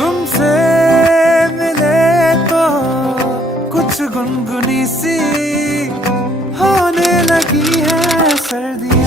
तुमसे मिले तो कुछ गुनगुनी सी होने लगी है सर्दी।